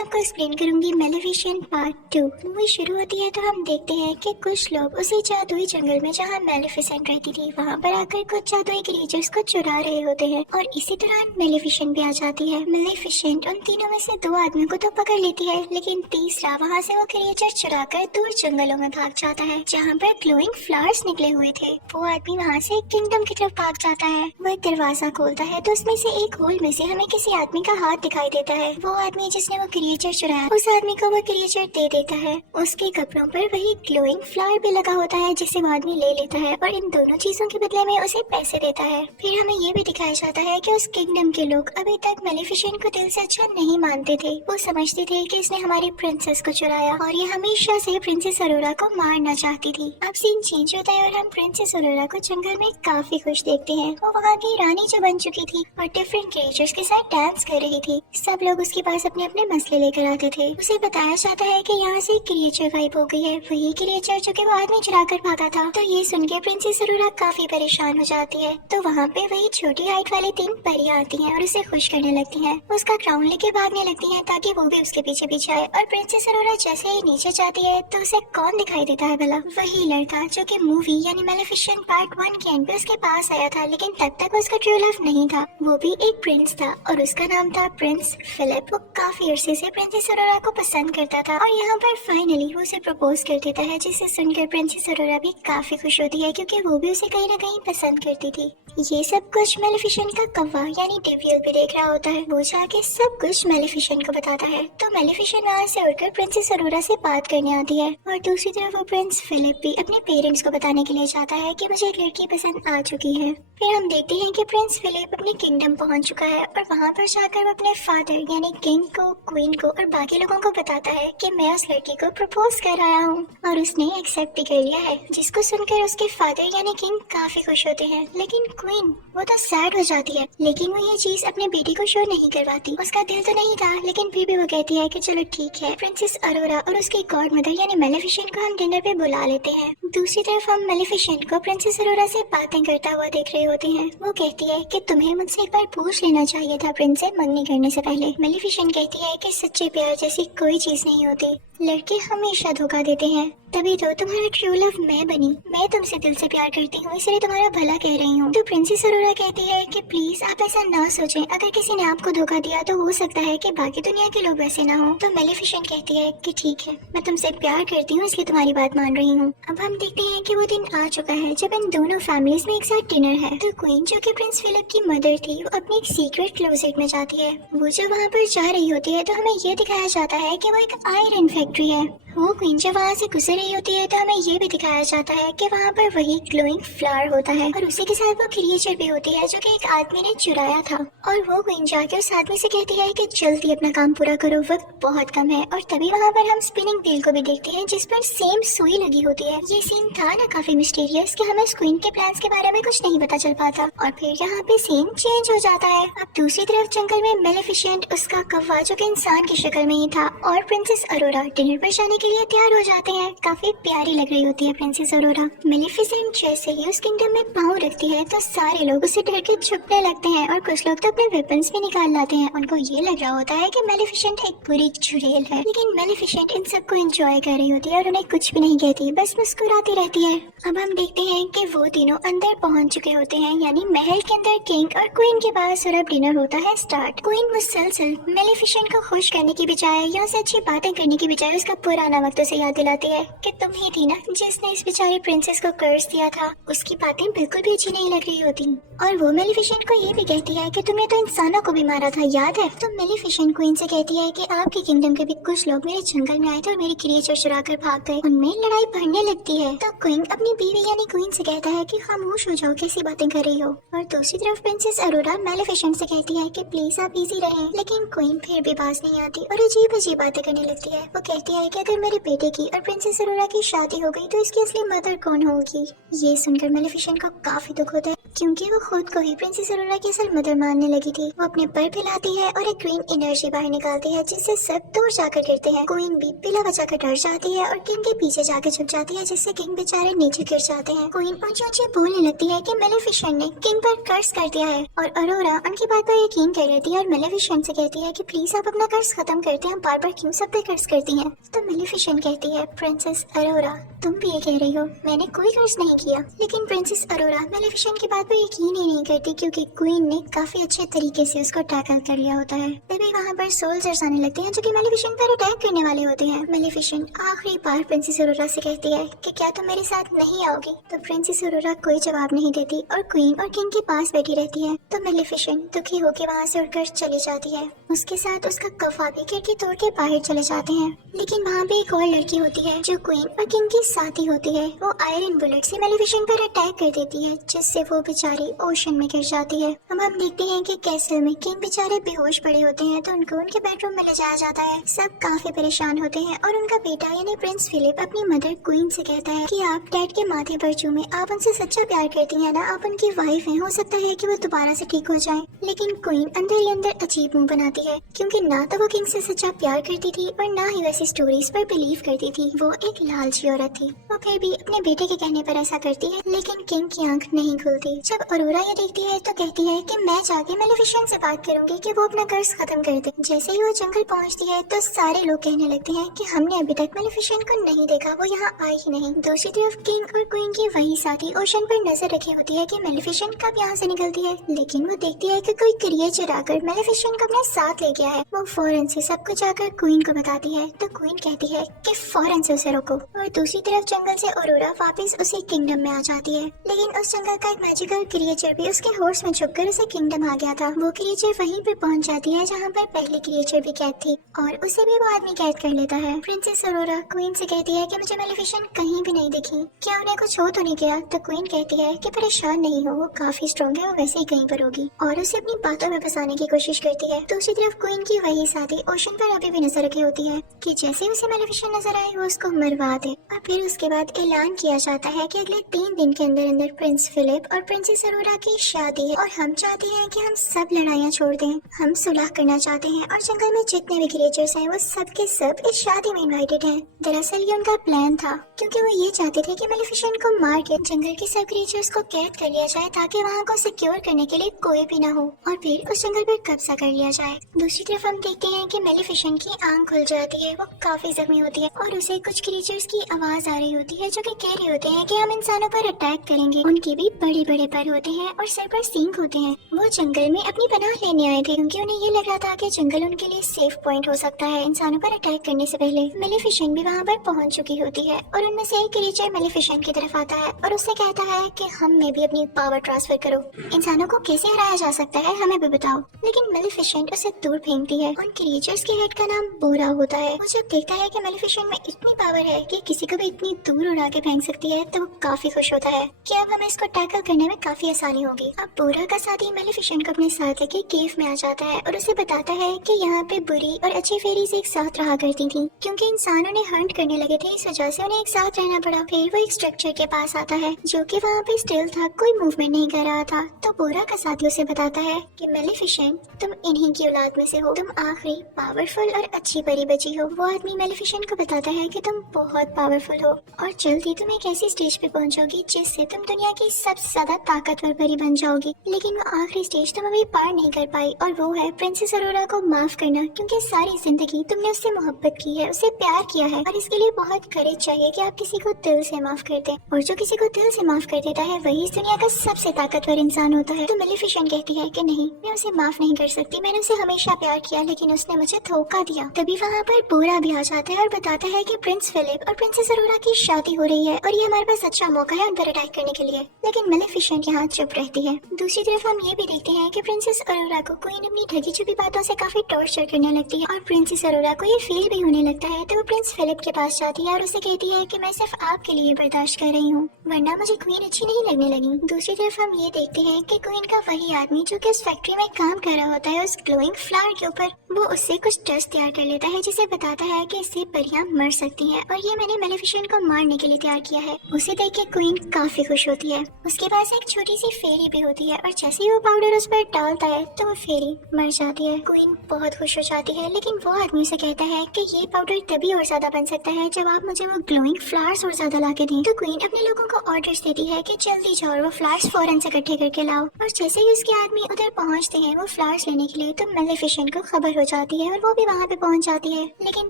आपको एक्सप्लेन करूंगी मेलेफिसेंट part 2। Movie शुरू होती है तो हम देखते हैं कि कुछ लोग उसी जादुई जंगल में जहां मेलेफिसेंट रहती थी वहां पर आकर कुछ जादुई क्रिएचर्स को चुरा रहे होते हैं और इसी दौरान मेलेफिसेंट भी आ जाती है। मेलेफिसेंट उन तीनों में से 2 आदमियों को तो पकड़ लेती है, लेकिन तीसरा वहाँ से वो क्रिएचर चुरा कर दूर जंगलों में भाग जाता है जहाँ पर ग्लोइंग फ्लावर्स निकले हुए थे। वो आदमी वहाँ से एक किंगडम की तरफ भाग जाता है। वो एक दरवाजा खोलता है तो उसमें से एक होल में से हमें किसी आदमी का हाथ दिखाई देता है। वो आदमी जिसने वो क्रिएचर चुराया उस आदमी को वो क्रिएचर दे देता है। उसके कपड़ों पर वही ग्लोइंग फ्लावर भी लगा होता है जिसे वो आदमी ले लेता है और इन दोनों चीजों के बदले में उसे पैसे देता है। फिर हमें ये भी दिखाया जाता है कि उस किंगडम के लोग अभी तक मेलेफिसेंट को दिल से अच्छा नहीं मानते थे। वो समझते थे कि इसने हमारी प्रिंसेस को चुराया और ये हमेशा से प्रिंसेस अरोरा को मारना चाहती थी। अब सीन चेंज होता है और हम प्रिंसेस अरोरा को जंगल में काफी खुश देखते हैं। वो वहाँ की रानी जो बन चुकी थी और डिफरेंट क्रिएचर्स के साथ डांस कर रही थी। सब लोग उसके पास अपने अपने मसले लेकर आते थे। उसे बताया जाता है कि यहाँ से क्रिएचर गायब हो गई है, वही क्रिएचर जो कि वो आदमी चुरा कर भागा था। तो ये सुन के प्रिंसेस अरोरा काफी परेशान हो जाती है। तो वहाँ पे वही छोटी हाइट वाली 3 परियां आती हैं और उसे खुश करने लगती हैं। उसका क्राउन लेके भागने लगती हैं ताकि वो भी उसके पीछे पीछे आए। और प्रिंसेस अरोरा जैसे ही नीचे जाती है तो उसे कौन दिखाई देता है भला? वही लड़का जो कि मूवी यानी मेलेफिसेंट पार्ट 1 के एंड पे उसके पास आया था, लेकिन तब तक उसका ट्रू लव नहीं था। वो भी एक प्रिंस था और उसका नाम था प्रिंस फिलिप। वो काफी अरसे से प्रिंसेस अरोरा को पसंद करता था और यहाँ पर फाइनली वो उसे प्रपोज कर देता है, जिसे सुनकर प्रिंसेस अरोरा भी काफी खुश होती है क्योंकि वो भी उसे कहीं ना कहीं पसंद करती थी। ये सब कुछ मेलेफिसेंट का कौवा यानी डेविल भी देख रहा होता है। वो जाके सब कुछ मेलेफिसेंट को बताता है। तो मेलेफिसेंट वहाँ से उड़कर प्रिंसेस अरोरा से बात करने आती है और दूसरी तरफ वो प्रिंस फिलिप भी अपने पेरेंट्स को बताने के लिए जाता है कि मुझे एक लड़की पसंद आ चुकी है। फिर हम देखते हैं कि प्रिंस फिलिप अपने किंगडम पहुंच चुका है और वहाँ पर जाकर वो अपने फादर यानी किंग को, क्वीन को और बाकी लोगों को बताता है कि मैं उस लड़की को प्रपोज कर आया हूँ और उसने एक्सेप्ट भी कर लिया है। जिसको सुनकर उसके फादर यानी किंग काफी खुश होते हैं, लेकिन क्वीन वो तो सैड हो जाती है। लेकिन वो ये चीज अपने बेटी को शो नहीं करवाती। उसका दिल तो नहीं था, लेकिन फिर भी वो कहती है कि चलो ठीक है, प्रिंसेस अरोरा और उसकी गॉड मदर यानी मेलेफिसेंट को हम डिनर पे बुला लेते हैं। दूसरी तरफ हम मेलेफिसेंट को प्रिंसेस अरोरा से बातें करता हुआ देख रहे होते हैं। वो कहती है कि तुम्हें मुझसे एक बार पूछ लेना चाहिए था प्रिंस से मंगनी करने से पहले। मेलेफिसेंट कहती है कि सच्चे प्यार जैसी कोई चीज नहीं होती, लड़के हमेशा धोखा देते हैं, तभी तो तुम्हारा ट्रू लव मैं बनी। मैं तुमसे दिल से प्यार करती हूँ, इसलिए तुम्हारा भला कह रही हूँ। तो प्रिंसेस अरोरा कहती है कि प्लीज आप ऐसा ना सोचें, अगर किसी ने आपको धोखा दिया तो हो सकता है कि बाकी दुनिया के लोग वैसे ना हो। तो मेलेफिसेंट कहती है कि ठीक है, मैं तुमसे प्यार करती हूँ इसलिए तुम्हारी बात मान रही हूँ। अब हम देखते हैं कि वो दिन आ चुका है जब इन दोनों फैमिलीज में एक साथ डिनर है। तो क्वीन जो कि प्रिंस फिलिप की मदर थी वो अपनी एक सीक्रेट क्लोजेट में जाती है। वो जब वहाँ पर जा रही होती है तो हमें ये दिखाया जाता है कि वो एक आयरन फैक्ट्री है। वो क्वीन जब वहाँ से गुजर रही होती है तो हमें ये भी दिखाया जाता है कि वहाँ पर वही ग्लोइंग फ्लावर होता है और उसी के साथ वो क्रिएचर भी होती है जो कि एक आदमी ने चुराया था। और वो क्वीन जाके उस आदमी से कहती है कि जल्दी अपना काम पूरा करो, वक्त बहुत कम है। और तभी वहाँ पर हम स्पिनिंग व्हील को भी देखते हैं जिस पर सेम सुई लगी होती है। ये सीन था ना काफी मिस्टीरियस कि हमें क्वीन के प्लान्स के बारे में कुछ नहीं पता चल पाता। और फिर यहाँ पे सीन चेंज हो जाता है। अब दूसरी तरफ जंगल में मेलेफिसेंट, उसका कौवा जो कि इंसान की शक्ल में ही था, और प्रिंसेस अरोरा डिनर पर जाने के लिए तैयार हो जाते हैं। काफी प्यारी लग रही होती है प्रिंसेस अरोरा। मेलेफिसेंट जैसे ही उस किंगडम में पाँव रखती है तो सारे लोग उसे डर के छुपने लगते हैं और कुछ लोग तो अपने वेपन्स भी निकाल लाते हैं। उनको ये लग रहा होता है कि मेलेफिसेंट एक बुरी चुड़ैल है, लेकिन मेलेफिसेंट इन सबको एंजॉय कर रही होती है और उन्हें कुछ भी नहीं कहती, बस मुस्कुराती रहती है। अब हम देखते हैं कि वो तीनों अंदर पहुंच चुके होते हैं, यानी महल के अंदर किंग और क्वीन के पास, और अब डिनर होता है स्टार्ट। क्वीन मुसलसल मेलेफिसेंट को खुश करने की बजाय या उससे अच्छी बातें करने की बजाय उसका पुराना वक्त उसे याद दिलाती है कि तुम ही थी ना जिसने इस बेचारी प्रिंसेस को कर्ज दिया था। उसकी बातें बिल्कुल भी अच्छी नहीं लग रही होती। और वो मेलेफिसेंट को ये भी कहती है कि तुमने तो इंसानों को भी मारा था, याद है? तो मेलेफिसेंट क्वीन से कहती है कि आपके किंगडम के भी कुछ लोग मेरे जंगल में आए थे और मेरी क्रिएचर चुरा कर भाग गए, उनमें लड़ाई बढ़ने लगती है। तो क्वीन अपनी बीवी यानी क्वीन से कहता है कि खामोश हो जाओ, कैसी बातें कर रही हो। और दूसरी तरफ प्रिंसेस अरोरा मेलेफिसेंट से कहती है कि प्लीज आप इजी रहें, लेकिन क्वीन फिर भी बाज नहीं आती और अजीब अजीब बातें करने लगती है। वो कहती है कि अगर मेरे बेटे की और प्रिंसेस अरोरा की शादी हो गई तो इसकी असली मदर कौन होगी। ये सुनकर मेलेफिसेंट को काफी दुख होता है क्योंकि वो खुद को ही प्रिंसेस अरोरा की असल मदर मानने लगी थी। वो अपने पर फैलाती है और एक ग्रीन एनर्जी बाहर निकालती है जिससे सब दूर जाकर गिरते हैं। क्वीन भी पिला बचाकर डर जाती है और किंग के पीछे जाकर छुप जाती है जिससे किंग बेचारे नीचे गिर जाते हैं। क्वीन ऊंची ऊंची बोलने लगती है कि मेलेफिसेंट ने किंग पर कर्ज कर दिया है और अरोरा उनकी बात पर यकीन कर लेती है और मेलेफिसेंट से कहती है कि प्लीज आप अपना कर्ज खत्म करते हैं, बार बार क्यों सब पे कर्ज करती हैं। तो मेलेफिसेंट कहती है प्रिंसेस अरोरा तुम भी ये कह रही हो, मैंने कोई कर्ज नहीं किया। लेकिन प्रिंसेस अरोरा मेलेफिसेंट की बात पर यकीन ही नहीं करती क्योंकि क्वीन ने काफी अच्छे तरीके से उसको टैकल कर लिया होता है। तभी वहाँ पर सोल्जर्स आने लगते हैं जो कि मेलेफिसेंट पर अटैक करने वाले होते हैं। मेलेफिसेंट आखिरी बार प्रिंसेस अरोरा से कहती है कि क्या तुम मेरे साथ नहीं आओगी। तो प्रिंसेस अरोरा कोई जवाब नहीं देती और क्वीन और किंग के पास बैठी रहती है। तो मेलेफिसेंट दुखी होकर वहाँ से उड़कर चली जाती है। उसके साथ उसका कफा भी खिड़की तोड़ के बाहर चले जाते हैं। लेकिन वहाँ पे एक और लड़की होती है जो क्वीन और किंग की साथी होती है। वो आयरन बुलेट से मेलेफिसेंट पर अटैक कर देती है जिससे वो बेचारी ओशन में गिर जाती है। अब हम देखते हैं कि कैसल में किंग बेचारे बेहोश पड़े होते हैं तो उनको उनके बेडरूम में ले जाया जाता है। सब काफी परेशान होते हैं और उनका बेटा यानी प्रिंस फिलिप अपनी मदर क्वीन से कहता है कि आप डैड के माथे पर चूमे, आप उनसे सच्चा प्यार करती हैं ना, आप उनकी वाइफ हैं, हो सकता है कि वो दोबारा से ठीक हो जाएं। लेकिन क्वीन अंदर ही अंदर अजीब मुंह बनाती है क्योंकि ना तो वो किंग से सच्चा प्यार करती थी और ना ही वैसी स्टोरीज पर बिलीव करती थी। वो एक लालची औरत थी। वो फिर भी अपने बेटे के कहने पर ऐसा करती है लेकिन किंग की आंख नहीं खुलती। जब अरोरा ये देखती है तो कहती है कि मैं जाके मेलेफिसेंट से बात करूंगी कि वो अपना कर्ज खत्म कर दे। जैसे ही वो जंगल पहुंचती है तो सारे लोग कहने लगते हैं कि हमने अभी तक मेलेफिसेंट को नहीं देखा, वो यहाँ आई ही नहीं। दूसरी तरफ किंग और क्वीन की वही साथी ओशन पर नजर रखी होती है कि मेलेफिसेंट कब यहाँ से निकलती है। लेकिन वो देखती है कि कोई क्रिएचर आकर मेलेफिसेंट को अपने साथ ले गया है। वो फौरन से सब कुछ आकर क्वीन को बताती है तो क्वीन कहती है कि फौरन से उसे रोको। और दूसरी तरफ जंगल से अरोरा वापस उसी किंगडम में आ जाती है। लेकिन उस जंगल का एक मैजिकल क्रिएचर भी उसके होर्स में छुपकर उसे किंगडम आ गया था। वो क्रिएचर वहीं पर पहुंच जाती है जहाँ पर पहली क्रिएचर भी कैद थी और उसे भी वो आदमी कैद कर लेता है। प्रिंसेस अरोरा क्वीन से कहती है कि मुझे मेलेफिसेंट कहीं भी नहीं दिखी, क्या उन्हें कुछ हो तो नहीं गया। तो क्वीन कहती है कि परेशान नहीं हो, वो काफी स्ट्रॉन्ग है, वो वैसे ही कहीं पर होगी और उसे अपनी बातों में फंसाने की कोशिश करती है। दूसरी तरफ क्वीन की वही साथी ओशन पर अभी भी नजर रखी होती है कि जैसे उसे मेलेफिसेंट नजर आए वो उसको मरवा दे। और फिर उसके बाद ऐलान किया जाता है कि अगले 3 दिन के अंदर अंदर प्रिंस फिलिप और प्रिंसेस अरोरा की शादी है और हम चाहते हैं कि हम सब लड़ाइयाँ छोड़ दें, हम सुलह करना चाहते हैं और जंगल में जितने भी क्रिएचर्स हैं वो सब के सब इस शादी में इनवाइटेड हैं। दरअसल ये उनका प्लान था क्योंकि वो ये चाहते थे कि मेलेफिसेंट को मार के जंगल के सब क्रिएचर्स को कैद कर लिया जाए ताकि वहाँ को सिक्योर करने के लिए कोई भी ना हो और फिर उस जंगल पर कब्जा कर लिया जाए। दूसरी तरफ हम देखते हैं कि मेलेफिसेंट की आंख खुल जाती है, वो काफी जख्मी होती है और उसे कुछ क्रिएचर्स की आवाज आ रही होती है जो कि कह रहे होते हैं कि हम इंसानों पर अटैक करेंगे। उनके भी बड़े बड़े पर होते हैं और सर पर सींग होते हैं। वो जंगल में अपनी पनाह लेने आए थे क्योंकि उन्हें ये लग रहा था कि जंगल उनके लिए सेफ पॉइंट हो सकता है इंसानों पर अटैक करने से पहले। मेलेफिसेंट भी वहाँ पर पहुँच चुकी होती है और उनमें से एक क्रिएचर मेलेफिसेंट की तरफ आता है और उससे कहता है कि हम में भी अपनी पावर ट्रांसफर करो, इंसानों को कैसे हराया जा सकता है हमें भी बताओ। लेकिन मेलेफिसेंट उसे दूर फेंकती है। उन क्रिएचर्स के हेड का नाम बोरा होता है। वो जब देखता है कि मेलेफिसेंट में इतनी पावर है कि किसी को भी इतनी दूर उड़ा के फेंक सकती है तो वो काफी खुश होता है कि अब हमें इसको टैकल करने में काफी आसानी होगी। अब बोरा का साथी मेलेफिसेंट को अपने साथ लेके केव में आ जाता है और उसे बताता है कि यहाँ पे बुरी और अच्छी फेरीज एक साथ रहा करती थी क्योंकि इंसान उन्हें हंट करने लगे थे, इस वजह से उन्हें एक साथ रहना पड़ा। फिर वो एक स्ट्रक्चर के पास आता है जो कि वहाँ पे स्टिल था, कोई मूवमेंट नहीं कर रहा था। तो बोरा का साथी उसे बताता है कि मेलेफिसेंट तुम इन्हीं की औलाद में से हो, तुम आखिरी पावरफुल और अच्छी परी बची हो। वो आदमी मेलेफिसेंट को बताता है कि तुम बहुत पावरफुल हो और जल्दी तुम एक ऐसी स्टेज पे पहुंचोगी जिससे तुम दुनिया की सबसे ज्यादा ताकतवर परी बन जाओगी। लेकिन वो आखिरी स्टेज तुम अभी पार नहीं कर पाई और वो है प्रिंसेस अरोरा को माफ करना क्योंकि सारी जिंदगी तुमने उससे मोहब्बत की है, उसे प्यार किया है और इसके लिए बहुत करेज चाहिए कि आप किसी को दिल से माफ कर दें और जो किसी को दिल से माफ कर देता है वही इस दुनिया का सबसे ताकतवर इंसान होता है। तो मेलेफिसेंट कहती है कि नहीं, मैं उसे माफ नहीं कर सकती, मैंने उसे हमेशा प्यार किया लेकिन उसने मुझे धोखा दिया। तभी वहाँ पर बोरा भी आ जाता है और बताता है कि प्रिंस फिलिप और प्रिंसेस अरोरा की शादी हो रही है और ये हमारे पास अच्छा मौका है उन पर अटैक करने के लिए। लेकिन मेलेफिसेंट यहाँ चुप रहती है। दूसरी तरफ हम ये भी देखते हैं कि प्रिंसेस अरोरा को क्वीन अपनी ढकी छुपी बातों से काफी टॉर्चर करने लगती है और प्रिंसेस अरोरा को ये फील भी होने लगता है। तो वो प्रिंस फिलिप के पास जाती है और उसे कहती है कि मैं सिर्फ आपके लिए बर्दाश्त कर रही हूँ वरना मुझे क्वीन अच्छी नहीं लगने लगी। दूसरी तरफ हम ये देखते हैं कि क्वीन का वही आदमी जो कि उस फैक्ट्री में काम कर रहा होता है उस ग्लोइंग फ्लावर के ऊपर, वो उससे कुछ डस्ट तैयार कर लेता है जिसे बताता है कि इससे परियां मर सकती हैं और ये मैंने मेलेफिसेंट को मारने के लिए तैयार किया है। उसे देख के क्वीन काफी खुश होती है। उसके पास एक छोटी सी फेरी भी होती है और जैसे ही वो पाउडर उस पर डालता है तो वो फेरी मर जाती है। क्वीन बहुत खुश हो जाती है, लेकिन वो आदमी से कहता है कि ये पाउडर तभी और ज्यादा बन सकता है जब आप मुझे वो ग्लोइंग फ्लावर्स और ज्यादा ला के दें। तो क्वीन अपने लोगों को ऑर्डर्स देती है कि जल्दी जाओ और वो फ्लावर्स फौरन से इकट्ठे करके लाओ। और जैसे ही उसके आदमी उधर पहुंचते हैं वो फ्लावर्स लेने के लिए, तो मेलेफिसेंट को खबर हो जाती है और वो भी वहाँ पे पहुंच जाती है। लेकिन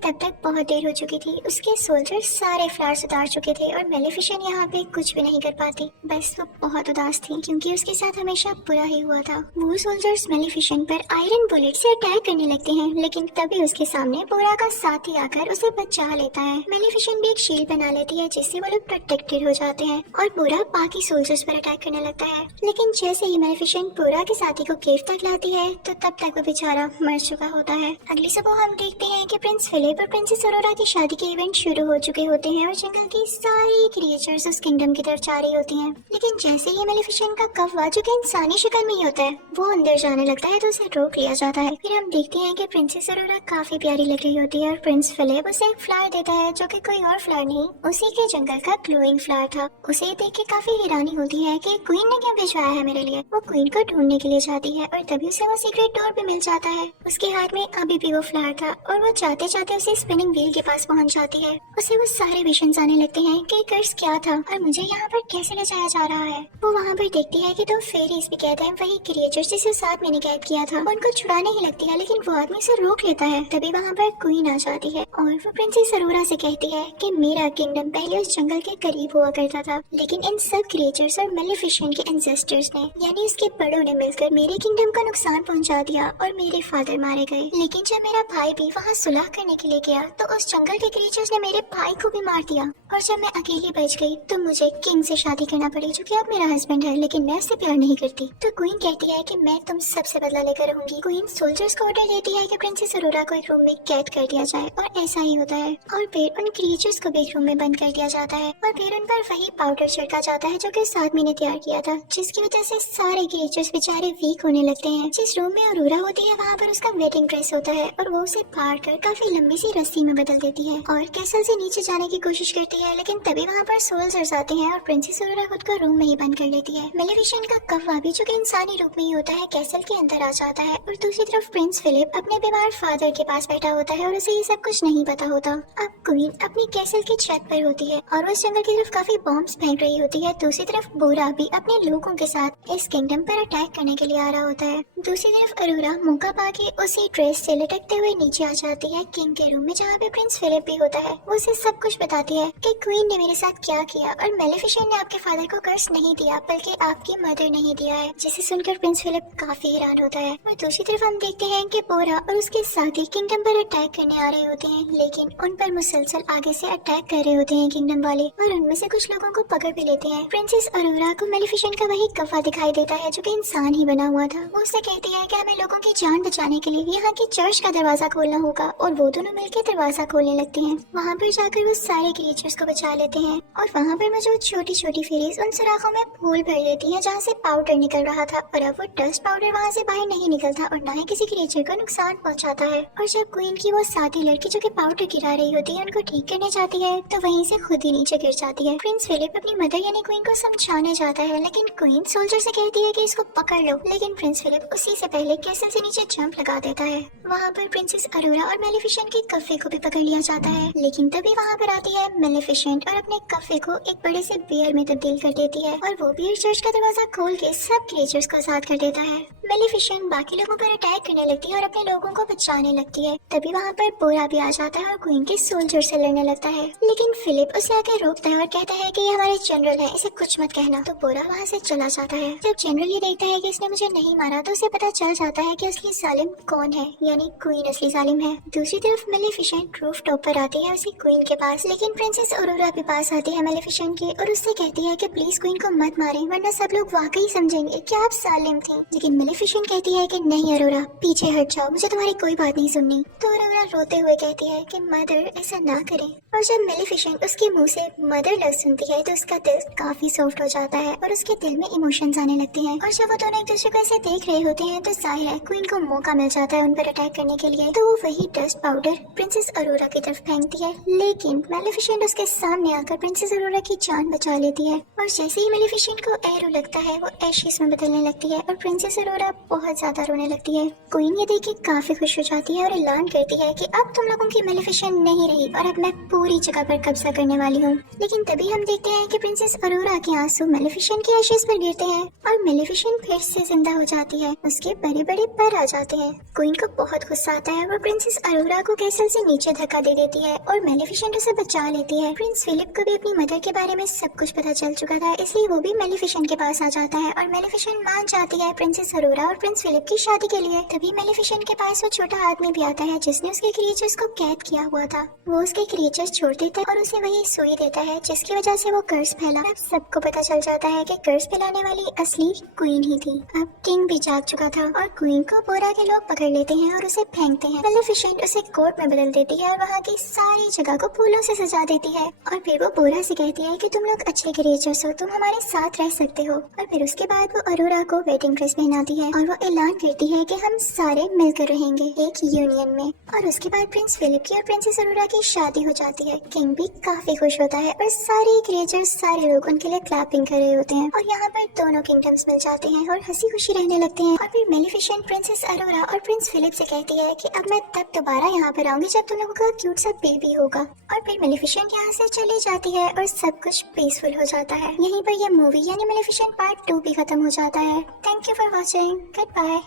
तब तक बहुत देर हो चुकी थी। उसके सोल्जर सारे फ्लावर्स उतार चुके थे और मेलेफिसेंट यहाँ पे कुछ भी नहीं कर पाती। बस वो बहुत उदास थी क्योंकि उसके साथ हमेशा बुरा ही हुआ था। वो सोल्जर्स मेलेफिसेंट पर आयरन बुलेट से अटैक करने लगते हैं, लेकिन तभी उसके सामने बोरा का साथी आकर उसे बचा लेता है। मेलेफिसेंट भी एक शील्ड बना लेती है जिससे वो लोग प्रोटेक्टेड हो जाते हैं और बोरा बाकी सोल्जर्स पर अटैक करने लगता है। लेकिन जैसे ही मेलेफिसेंट बोरा के साथी को केव तक लाती है तो तब तक वो बेचारा मर चुका होता है। अगली सुबह हम देखते हैं कि प्रिंस फिलिप और प्रिंसेस अरोरा की शादी के इवेंट शुरू हो चुके होते हैं और जंगल की सारी क्रिएचर्स उस किंगडम की तरफ जा रही होती हैं। लेकिन जैसे ही मेलेफिसेंट का कौवा जो कि इंसानी शक्ल में ही होता है वो अंदर जाने लगता है तो उसे रोक लिया जाता है। फिर हम देखते हैं कि प्रिंसेस अरोरा काफी प्यारी लग रही होती है और प्रिंस फिलिप उसे एक फ्लावर देता है जो कि कोई और फ्लावर नहीं, उसी के जंगल का ग्लोइंग फ्लावर था। उसे देख के काफी हैरानी होती है कि क्वीन ने क्या भिजवाया है मेरे लिए। वो क्वीन को ढूंढने के लिए जाती है और तभी उसे वो सीक्रेट डोर भी मिल जाता है। उसके हाथ में अभी भी वो फ्लावर था और वो चाहते चाहते उसे स्पिनिंग व्हील के पास पहुंच जाती है। उसे वो सारे विजन्स आने लगते हैं कि कर्स क्या था और मुझे यहाँ पर कैसे ले जाया जा रहा है। वो वहाँ पर देखती है कि दो फेरीज भी कहते हैं वही क्रिएचर जिसे साथ मैंने कैद किया था। उनको छुड़ाने ही लगती है लेकिन वो आदमी उसे रोक लेता है। तभी वहाँ पर क्वीन आ जाती है और वो प्रिंसेस अरोरा से कहती है कि मेरा किंगडम पहले उस जंगल के करीब हुआ करता था, लेकिन इन सब क्रिएचर्स और मेलेफिसेंट के एंसेस्टर्स ने यानी उसके बड़ों ने मिलकर मेरे किंगडम को नुकसान पहुंचा दिया और मेरे फादर मारे गए। लेकिन जब मेरा भाई भी वहाँ सुलह करने के लिए गया तो उस जंगल के क्रिएचर्स ने मेरे भाई को भी मार दिया और जब मैं अकेली बच गई तो मुझे किंग से शादी करना पड़ी जो कि अब मेरा हस्बैंड है, लेकिन मैं उससे प्यार नहीं करती। तो क्वीन कहती है कि मैं तुम सबसे बदला लेकर रहूंगी। क्वीन सोल्जर्स को ऑर्डर देती है कि प्रिंसेस अरोरा को एक रूम में कैद कर दिया जाए और ऐसा ही होता है और फिर उन क्रिएचर्स को भी एक रूम में बंद कर दिया जाता है और फिर उन पर वही पाउडर छिड़का जाता है जो कि 7 महीने तैयार किया था, जिसकी वजह से सारे क्रिएचर्स बेचारे वीक होने लगते हैं। जिस रूम में अरोरा होती है वहाँ पर उसका वेडिंग ड्रेस होता है और वो उसे फाड़ कर काफी लंबी सी रस्सी में बदल देती है और कैसल से नीचे जाने की कोशिश करती है, लेकिन तभी वहाँ पर सोल्जर्स आते हैं और प्रिंसेस अरोरा खुद को रूम में ही बंद कर लेती है। मेलेफिसेंट का कौवा भी जो कि इंसानी रूप में ही होता है कैसल के अंदर आ जाता है और दूसरी तरफ प्रिंस फिलिप अपने बीमार फादर के पास बैठा होता है और उसे ये सब कुछ नहीं पता होता। अब क्वीन अपनी कैसल की छत पर होती है और उस जंगल की तरफ काफी बॉम्ब्स फेंक रही होती है। दूसरी तरफ बोरा भी अपने लोगों के साथ इस किंगडम पर अटैक करने के लिए आ रहा होता है। दूसरी तरफ अरोरा मौका पाके उसी ड्रेस से लटकते हुए नीचे आ जाती है किंग के रूम में जहाँ पे प्रिंस फिलिप भी होता है। वो उसे सब कुछ बताती है कि क्वीन ने मेरे साथ क्या किया और मेलेफिसेंट ने आपके फादर को कर्स नहीं दिया बल्कि आपकी मदर नहीं दिया है, जिसे सुनकर प्रिंस फिलिप काफी हैरान होता है। और दूसरी तरफ हम देखते हैं कि बोरा और उसके साथी किंगडम पर अटैक करने आ रहे होते हैं, लेकिन उन पर मुसलसल आगे से अटैक कर रहे होते हैं किंगडम वाले और उनमें से कुछ लोगों को पकड़ भी लेते हैं। प्रिंसेस अरोरा को मेलेफिसेंट का वही कौवा दिखाई देता है जो कि इंसान ही बना हुआ था। वो उससे कहती है कि हमें लोगों की जान बचाने के लिए यहाँ की चर्च का दरवाजा खोलना होगा और वो दोनों मिलकर दरवाजा खोलने लगते हैं। वहाँ पर जाकर वो सारे क्रिएचर्स को बचा लेते हैं और वहाँ पर मुझे छोटी छोटी फेरीज उन सुराखों में फूल भर देती है जहाँ से पाउडर निकल रहा था और अब वो डस्ट पाउडर वहाँ से बाहर नहीं निकलता और न ही किसी क्रिएचर को नुकसान पहुँचाता है। और जब क्वीन की वो साथी लड़की जो कि पाउडर गिरा रही होती है उनको ठीक करने जाती है तो वहीं से खुद ही नीचे गिर जाती है। प्रिंस फिलिप अपनी मदर यानी क्वीन को समझाने जाता है, लेकिन क्वीन सोल्जर से कहती है कि इसको पकड़ लो, लेकिन प्रिंस फिलिप उसी से पहले कैसल से नीचे जंप लगा देता है। वहाँ पर प्रिंसेस अरोरा और मेलेफिसेंट के कफे को भी पकड़ लिया जाता है, लेकिन तभी वहाँ पर आती है मेलेफिसेंट और अपने कफे को एक बड़े से बियर में तब्दील कर देती है और वो बियर चर्च का दरवाजा खोल के सब क्रिएचर्स को आजाद कर देता है। मेलेफिसेंट बाकी लोगों पर अटैक करने लगती है और अपने लोगों को बचाने लगती है। तभी वहाँ पर बोरा भी आ जाता है और क्वीन के सोल्जर से लड़ने लगता है, लेकिन फिलिप उसे आके रोकता है और कहता है कि ये हमारे जनरल है, इसे कुछ मत कहना। तो बोरा वहाँ से चला जाता है। जब जनरल ये देखता है कि इसने मुझे नहीं मारा तो उसे पता चल जाता है कि असली जालिम कौन है, यानी क्वीन असली जालिम है। दूसरी तरफ मेलेफिसेंट रूफ टॉप पर आती है उसी क्वीन के पास, लेकिन प्रिंसेस अरोरा भी पास आती है मेलेफिसेंट के और उससे कहती है कि प्लीज क्वीन को मत मारे वरना सब लोग वाकई समझेंगे कि आप जालिम थी। लेकिन मेलेफिसेंट कहती है कि नहीं अरोरा, पीछे हट जाओ, मुझे तुम्हारी कोई बात नहीं सुननी। तो अरोरा रोते हुए कहती है कि मदर ऐसा ना करें। और जब मेलेफिसेंट उसके मुंह से मदर लव सुनती है तो उसका दिल काफी सॉफ्ट हो जाता है और उसके दिल में इमोशंस आने लगते हैं। और जब वो दोनों एक दूसरे को ऐसे देख रहे होते हैं तो जाहिर है क्वीन को मौका मिल जाता है उन पर अटैक करने के लिए। तो वो वही डस्ट पाउडर प्रिंसेस अरोरा की तरफ फेंकती है, लेकिन मेलेफिसेंट उसके सामने आकर प्रिंसेस अरोरा की जान बचा लेती है। और जैसे ही मेलेफिसेंट को एरो लगता है वो एशेस में बदलने लगती है और प्रिंसेस अरोरा बहुत ज्यादा रोने लगती है। क्वीन ये देख के काफी खुश हो जाती है और ऐलान करती है कि अब तुम लोगों की मेलेफिसेंट नहीं रही और अब मैं पूरी जगह पर कब्जा करने वाली हूँ। लेकिन तभी हम देखते हैं कि प्रिंसेस अरोरा के आंसू मेलेफिसेंट के एशेस पर गिरते हैं और मेलेफिसेंट फिर से जिंदा हो जाती है। उसके बड़े बड़े पर आ जाते हैं। क्वीन को बहुत गुस्सा आता है। वो प्रिंसेस अरोरा को कैसल से नीचे धक्का दे देती है और मेलेफिसेंट उसे बचा लेती है। प्रिंस फिलिप को भी अपनी मदर के बारे में सब कुछ पता चल चुका था, इसलिए वो भी मेलेफिसेंट के पास आ जाता है और मेलेफिसेंट मान जाती है प्रिंसेस अरोरा और प्रिंस फिलिप की शादी के लिए। तभी मेलेफिसेंट के पास वो छोटा आदमी भी आता है जिसने उसके क्रिएचर्स को कैद किया हुआ था। वो उसके क्रिएचर्स छोड़ देता है और उसे वही सुई देता है, जिसकी वजह से वो कर्स फैला। अब सबको पता चल जाता है कि कर्स फैलाने वाली असली क्वीन ही थी। अब किंग भी जाग चुका था और क्वीन को बोरा के लोग पकड़ लेते हैं और उसे फेंकते हैं। मेलेफिसेंट उसे कोर्ट में बदल देती है और वहाँ की सारी जगह को फूलों से सजा देती है और फिर वो बोरा से कहती है कि तुम लोग अच्छे क्रिएचर्स हो, तुम हमारे साथ रह सकते हो। और फिर उसके बाद वो अरोरा को वेडिंग ड्रेस पहनाती है और वो ऐलान करती है कि हम सारे मिलकर रहेंगे एक यूनियन में। और उसके बाद प्रिंस फिलिप की और प्रिंसेस अरोरा की शादी हो जाती है। किंग भी काफी खुश होता है और सारे क्रिएचर्स, सारे लोग उनके लिए क्लैपिंग कर रहे होते हैं और यहाँ पर दोनों किंगडम्स मिल जाते हैं और हंसी खुशी रहने लगते हैं। और फिर मेलेफिसेंट प्रिंसेस अरोरा और प्रिंस फिलिप से कहती है कि अब मैं तब दोबारा यहाँ पर आऊंगी जब तुम लोगों का क्यूट सा बेबी होगा। और फिर मेलेफिसेंट यहाँ से चली जाती है और सब कुछ पीसफुल हो जाता है। यहीं पर यह मूवी यानी मेलेफिसेंट पार्ट 2 भी खत्म हो जाता है। Thank you for watching. Good bye.